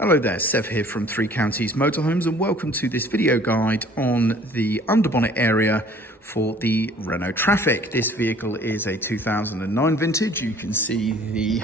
Hello there, Sev here from Three Counties Motorhomes, and welcome to this video guide on the underbonnet area for the Renault Trafic. This vehicle is a 2009 vintage. You can see the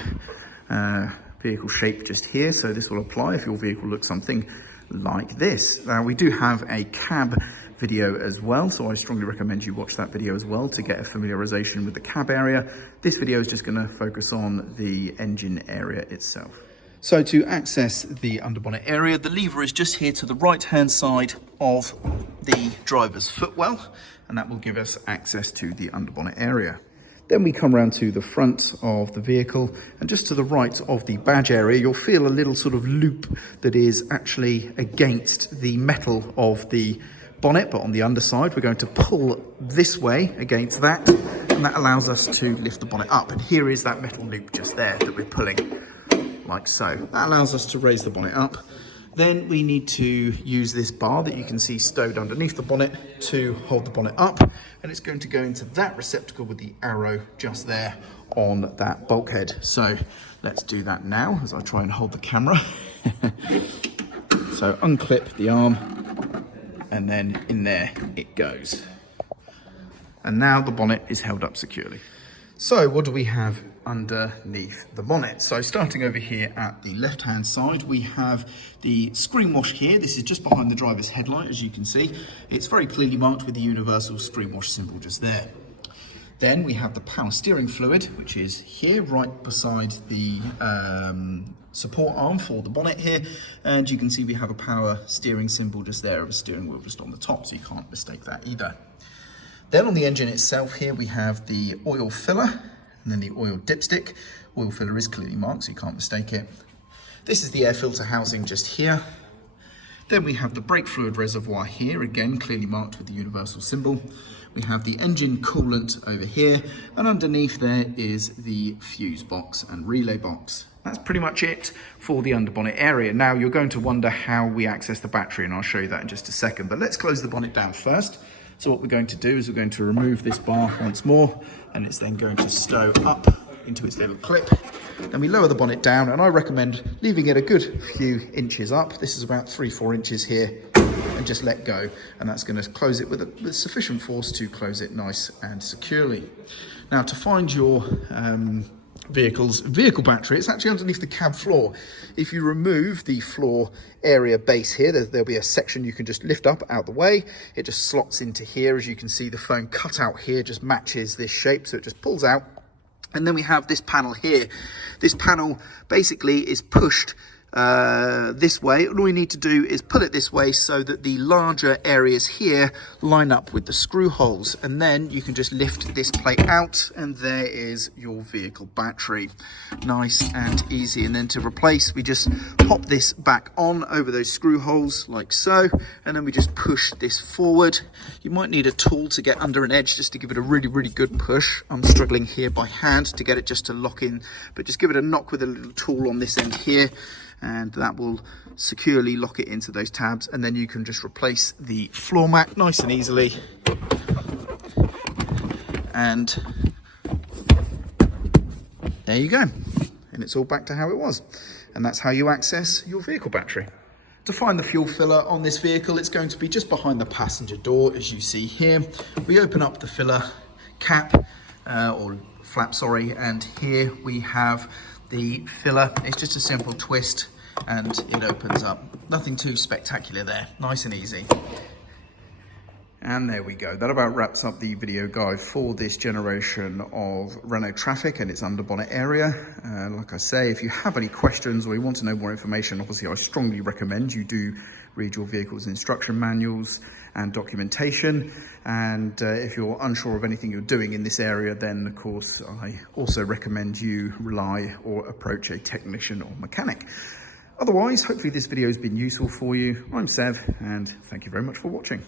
vehicle shape just here, so this will apply if your vehicle looks something like this. Now, we do have a cab video as well, so I strongly recommend you watch that video as well to get a familiarization with the cab area. This video is just going to focus on the engine area itself. So to access the underbonnet area, the lever is just here to the right hand side of the driver's footwell, and that will give us access to the underbonnet area. Then we come around to the front of the vehicle, and just to the right of the badge area, you'll feel a little sort of loop that is actually against the metal of the bonnet, but on the underside we're going to pull this way against that, and that allows us to lift the bonnet up. And here is that metal loop just there that we're pulling, like so. That allows us to raise the bonnet up. Then we need to use this bar that you can see stowed underneath the bonnet to hold the bonnet up, and it's going to go into that receptacle with the arrow just there on that bulkhead. So let's do that now as I try and hold the camera. So unclip the arm, and then in there it goes. And now the bonnet is held up securely. So what do we have underneath the bonnet? So starting over here at the left hand side, we have the screen wash here. This is just behind the driver's headlight, as you can see. It's very clearly marked with the universal screen wash symbol just there. Then we have the power steering fluid, which is here right beside the support arm for the bonnet here, and you can see we have a power steering symbol just there of a steering wheel just on the top, so you can't mistake that either. Then on the engine itself here, we have the oil filler and then the oil dipstick. Oil filler is clearly marked, so you can't mistake it. This is the air filter housing just here. Then we have the brake fluid reservoir here, again clearly marked with the universal symbol. We have the engine coolant over here, and underneath there is the fuse box and relay box. That's pretty much it for the underbonnet area. Now you're going to wonder how we access the battery, and I'll show you that in just a second, but let's close the bonnet down first. So what we're going to do is we're going to remove this bar once more, and it's then going to stow up into its little clip. Then we lower the bonnet down, and I recommend leaving it a good few inches up. This is about 3-4 inches here, and just let go. And that's going to close it with sufficient force to close it nice and securely. Now to find your vehicle's vehicle battery, it's actually underneath the cab floor. If you remove the floor area base here, there'll be a section you can just lift up out the way. It just slots into here. As you can see, the foam cutout here just matches this shape, so it just pulls out. And then we have this panel here. This panel basically is pushed this way, and all we need to do is pull it this way so that the larger areas here line up with the screw holes, and then you can just lift this plate out, and there is your vehicle battery. Nice and easy. And then to replace, we just pop this back on over those screw holes like so, and then we just push this forward. You might need a tool to get under an edge just to give it a really good push. I'm struggling here by hand to get it just to lock in, but just give it a knock with a little tool on this end here, and that will securely lock it into those tabs, and then you can just replace the floor mat nice and easily, and there you go, and it's all back to how it was. And that's how you access your vehicle battery. To find the fuel filler on this vehicle, it's going to be just behind the passenger door, as you see here. We open up the filler cap or flap, sorry, and here we have the filler. It's just a simple twist and it opens up. Nothing too spectacular there, nice and easy. And there we go. That about wraps up the video guide for this generation of Renault Trafic and its underbonnet area. Like I say, if you have any questions or you want to know more information, obviously I strongly recommend you do read your vehicle's instruction manuals and documentation. And if you're unsure of anything you're doing in this area, then of course I also recommend you rely or approach a technician or mechanic. Otherwise, hopefully this video has been useful for you. I'm Sev, and thank you very much for watching.